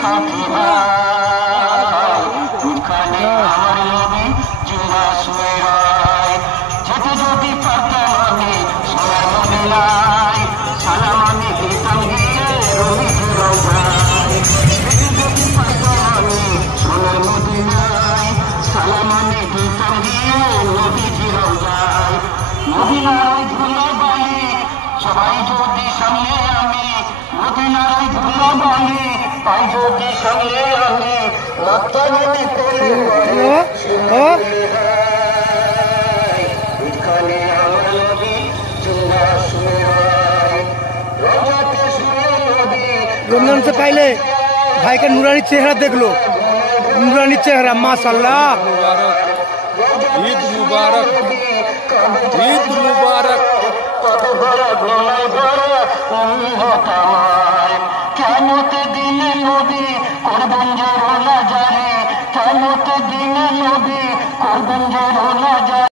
সাথী ভাই ওখানে আমার নবী জিন্দা শুয়ে রয় যেতে যদি পারতাম আমি সোনার মদিনায় সালাম আমি দিতাম গিয়ে রবির রওজায় যেতে যদি পারতাম আমি সোনার মদিনায় সালাম আমি দিতাম গিয়ে নবীজির রওজায় মদিনার ধুলোবালি সবাই যদি সামনে আমি মদিনার ধুলোবালি পাই যদি সামনে আমি মাথা যদি তোলে এখানে আমার নবী জিন্দা শুয়ে রয় রওজাতে শুয়ে নবী रमजान से पहले भाई का नूरानी चेहरा देख लो, नूरानी चेहरा माशाल्लाह। ईद मुबारक, ईद मुबारक। কেমতে দিনে নবী করবেন যে রোনা জারি, কেমতে দিনে নবী করবেন যে রোনা জারি।